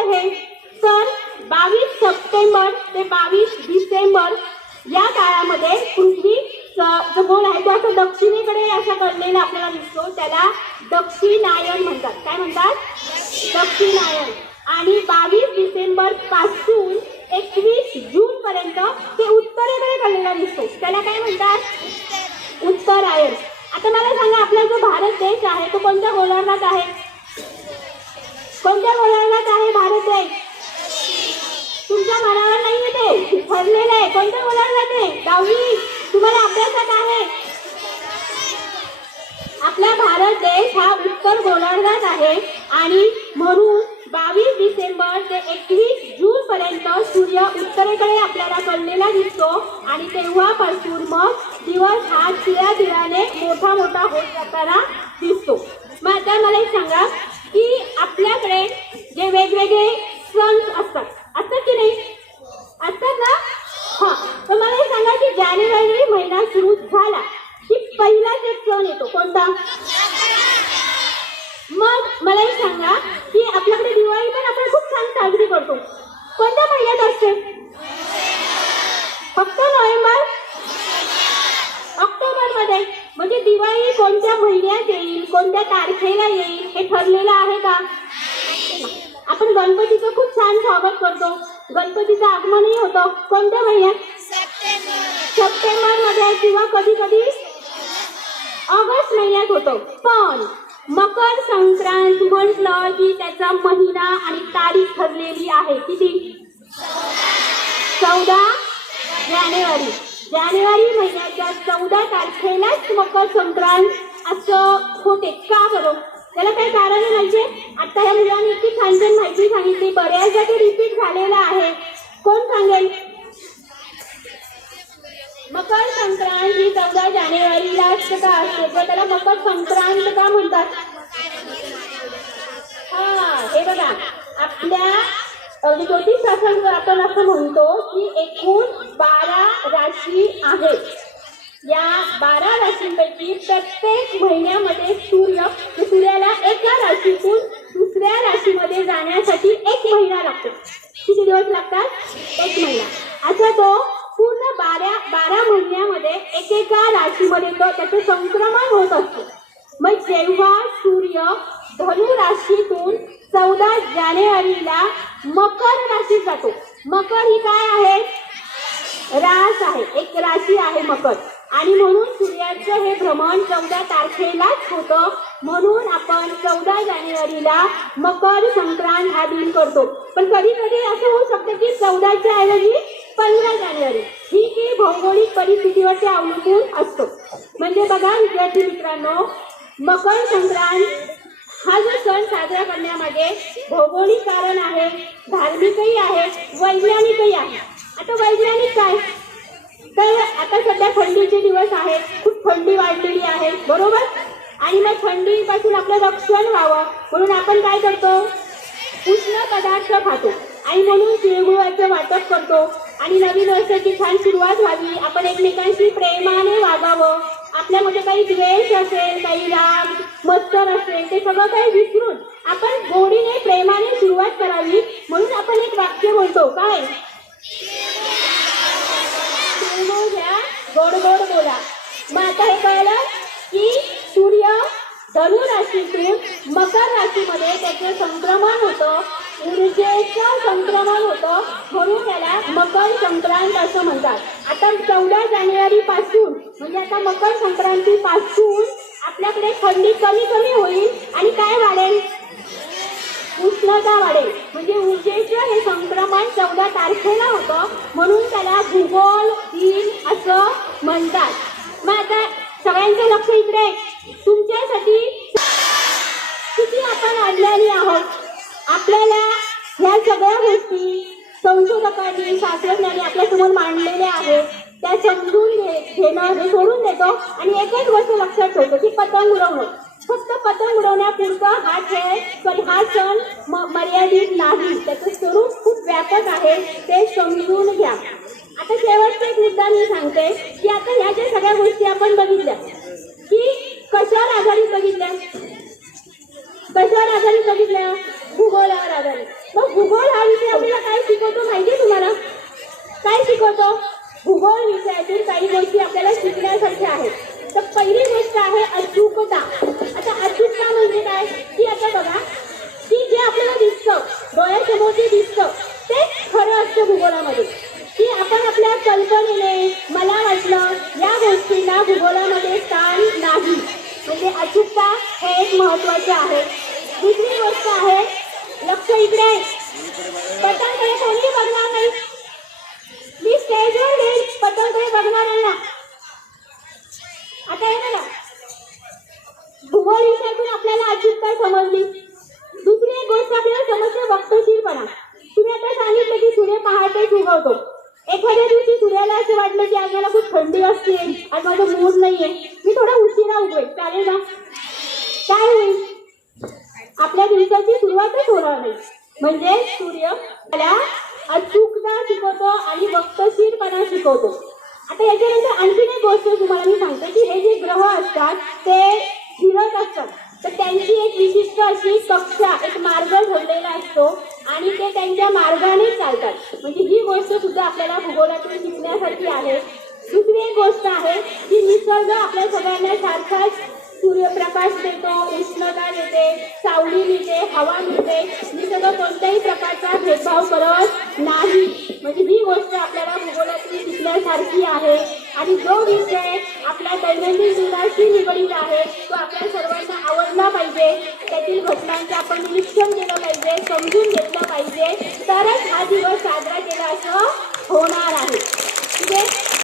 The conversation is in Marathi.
आहे. तर बावीस सप्टेंबर ते बावीस डिसेंबर या काळामध्ये पृथ्वी जो गोल आहे. तो असं दक्षिणेकडे असा करलेला आपल्याला दिसतो. त्याला दक्षिणायन म्हणतात. काय म्हणतात? दक्षिणायन. आणि बावीस डिसेंबरपासून एकवीस जून पर्यंत ते उत्तरेकडे करलेला दिसतो. त्याला काय म्हणतात? उत्तरायण आता मला सांगा आपला जो भारत देश आहे तो कोणत्या गोलार्धात आहे? कोणत्या गोलार्धात आहे भारत देश? तुमच्या मनावर नाही येते ठरलेलं आहे. कोणत्या गोलार्धात ते दहावी तुम्हाला अभ्यासात आहे. आपला भारत देश हा उत्तर गोलार्धात आहे आणि म्हणून बावीस डिसेंबर ते एकवीस जून पर्यंत सूर्य उत्तरेकडे आपल्याला कळलेला दिसतो आणि तेव्हापासून मग दिवस हा तिळ्या तिळाने मोठा मोठा होत जाताना दिसतो. मग आता मला एक सांगा की आपल्याकडे जे वेगवेगळे सण असतात. असतात की नाही? असतात ना हा. तर मला हे सांगा की जानेवारी महिना सुरू झाला की पहिलाच एक सण येतो कोणता? मग मला हे सांगा की आपल्याकडे दिवाळी पण आपण खूप छान साजरी करतो. कोणत्या महिन्यात असते? फक्त नोव्हेंबर? ऑक्टोबरमध्ये म्हणजे दिवाळी कोणत्या महिन्यात येईल? कोणत्या तारखेला येईल? आपण गणपतीचं खूप छान स्वागत करतो. गणपतीचं आगमनही होतं. कोणत्या महिन्यात? सप्टेंबरमध्ये किंवा कधी कधी ऑगस्ट महिन्यात होतो. पण मकर संक्रांत म्हटलं की त्याचा महिना आणि तारीख ठरलेली आहे. किती? चौदा जानेवारी. जानेवारी महिन्याच्या चौदा तारखेलाच मकर संक्रांत असं होते. का बरोबर त्याला काही कारण म्हणजे आता या मुलांनी इतकी छान छान माहिती सांगितली बऱ्याचदा ते रिपीट झालेलं आहे. कोण सांगेल? मकर संक्रांत ही चौदा जानेवारीलाच का असते तर त्याला मकर संक्रांत का म्हणतात? हा हे बघा. आपल्या अ, ज्योतिष शास्त्रात आपण असं म्हणतो की एकूण बारा राशी आहेत. या बारा राशींपैकी प्रत्येक महिन्यामध्ये सूर्य सूर्याला एका राशीतून दुसऱ्या राशीमध्ये जाण्यासाठी एक महिना लागतो. किती दिवस लागतात? एक महिना. असा तो पूर्ण बारा बारा महिन्यामध्ये एकेका राशीमध्ये तो त्याचं संक्रमण होत असतो. मग जेव्हा सूर्य धनु राशीतून चौदा जानेवारीला मकर राशीत जातो. मकर ही काय आहे? रास आहे. एक राशी आहे मकर. आणि म्हणून सूर्याचं हे भ्रमण चौदा तारखेलाच होतं. म्हणून आपण चौदा जानेवारीला मकर संक्रांत हा दिन करतो. पण कधी कधी असं होऊ शकतं की चौदाच्या ऐवजी पंधरा जानेवारी ही की भौगोलिक परिस्थितीवरती अवलंबून असतो. म्हणजे बघा विद्यार्थी मित्रांनो मकर संक्रांत हा जो सण साजरा करण्यामागे भौगोलिक कारण आहे धार्मिकही आहे वैज्ञानिकही आहे. आता वैज्ञानिक काय? तर आता सध्या थंडीचे दिवस आहेत. खूप थंडी वाढलेली आहे. बरोबर? आणि मग थंडीपासून आपलं रक्षण व्हावं. म्हणून आपण काय करतो? उष्ण पदार्थ खातो. आणि म्हणून तिळगुळाचं वाटप करतो. आणि नवीन वर्षाची छान सुरुवात व्हावी. आपण एकमेकांशी प्रेमाने वागावं. आपल्यामध्ये काही द्वेष असेल काही राग मत्सर असेल ते सगळं काही विसरून आपण गोडीने प्रेमाने सुरुवात करावी. म्हणून आपण एक वाक्य बोलतो. काय? गोड गोड बोला. मग आता हे कळलं की सूर्य धनु राशीतून मकर राशीमध्ये त्याचं संक्रमण होतं. ऊर्जेचं संक्रमण होतं म्हणून त्याला मकर संक्रांत असं म्हणतात. आता चौदा जानेवारी पासून म्हणजे आता मकर संक्रांती पासून आपल्याकडे थंडी कमी कमी होईल आणि काय वाढेल? उष्णता वाढेल. म्हणजे ऊर्जेचं हे संक्रमण चौदा तारखेला होतं म्हणून त्याला भूगोल दिन असं म्हणतात. मग आता सगळ्यांचं लक्ष इकडे. तुमच्यासाठी किती आपण अज्ञानी आहोत? आपल्याला ह्या सगळ्या गोष्टी संशोधकांनी शास्त्रज्ञांनी आपल्यासमोर मांडलेल्या आहेत. त्या समजून घे घेणं हे सोडून देतो. आणि एकच गोष्ट लक्षात ठेवतो की पतंग उडवणं. फक्त पतंग उडवण्यापुरता हा खेळ सॉरी हा सण म- मर्यादित नाही. त्याचं स्वरूप खूप व्यापक आहे ते समजून घ्या. आता शेवटचा एक मुद्दा मी सांगते की आता ह्या ज्या सगळ्या गोष्टी आपण बघितल्या की कशावर आधारित बघितल्या? कशावर आधारित बघितल्या? भूगोलावर आधारित. मग भूगोल हा विषय आपल्याला काय शिकवतो माहिती आहे तुम्हाला? काय शिकवतो? भूगोल विषयातील काही गोष्टी आपल्याला शिकण्यासारख्या आहेत. तर पहिली गोष्ट आहे अचूकता म्हणजे काय की आता बघा की जे आपल्याला दिसतं डोळ्यासमोर जे दिसतं. ते खरं असतं भूगोलामध्ये. की आपण आपल्या कल्पनेने मला वाटलं या गोष्टीला भूगोलामध्ये स्थान नाही. म्हणजे अचूकता हे एक महत्त्वाचे आहे. दुसरी गोष्ट आहे लक्ष इकडे. पटांकडे पतंगकडे कोणी बघणार नाही? पहाटेच एखाद्या दिवशी सूर्याला असं वाटलं की आज मला खूप थंडी असते आज माझा मूड नाहीये. मी थोडा उशिरा उभे चालेल ना? काय होईल आपल्या दिवसाची सुरुवातच होणार नाही. म्हणजे सूर्य मला अचूकता शिकवतो आणि वक्तशीरपणा शिकवतो. आता याच्यानंतर आणखीन एक गोष्ट तुम्हाला मी सांगते की हे जे ग्रह असतात ते फिरत असतात. तर त्यांची एक विशिष्ट अशी कक्षा एक मार्ग ठरलेला असतो. आणि ते त्यांच्या मार्गाने चालतात. म्हणजे ही गोष्ट सुद्धा आपल्याला भूगोलातून शिकण्यासारखी आहे. दुसरी एक गोष्ट आहे की निसर्ग आपल्या सगळ्यांना सारखाच सूर्यप्रकाश देतो उष्णता देते सावली मिळते हवा मिळते निसर्ग कोणत्याही प्रकारचा भेदभाव करत नाही. म्हणजे ही गोष्ट आपल्याला भूगोलातून शिकण्यासारखी आहे. आणि जो विषय आपल्या दैनंदिन जीवनाशी निगडीत आहे तो आपल्या सर्वांना आवडला पाहिजे. त्यातील घटनांचे आपण निरीक्षण केलं पाहिजे समजून घेतलं पाहिजे. तरच हा दिवस साजरा केला असं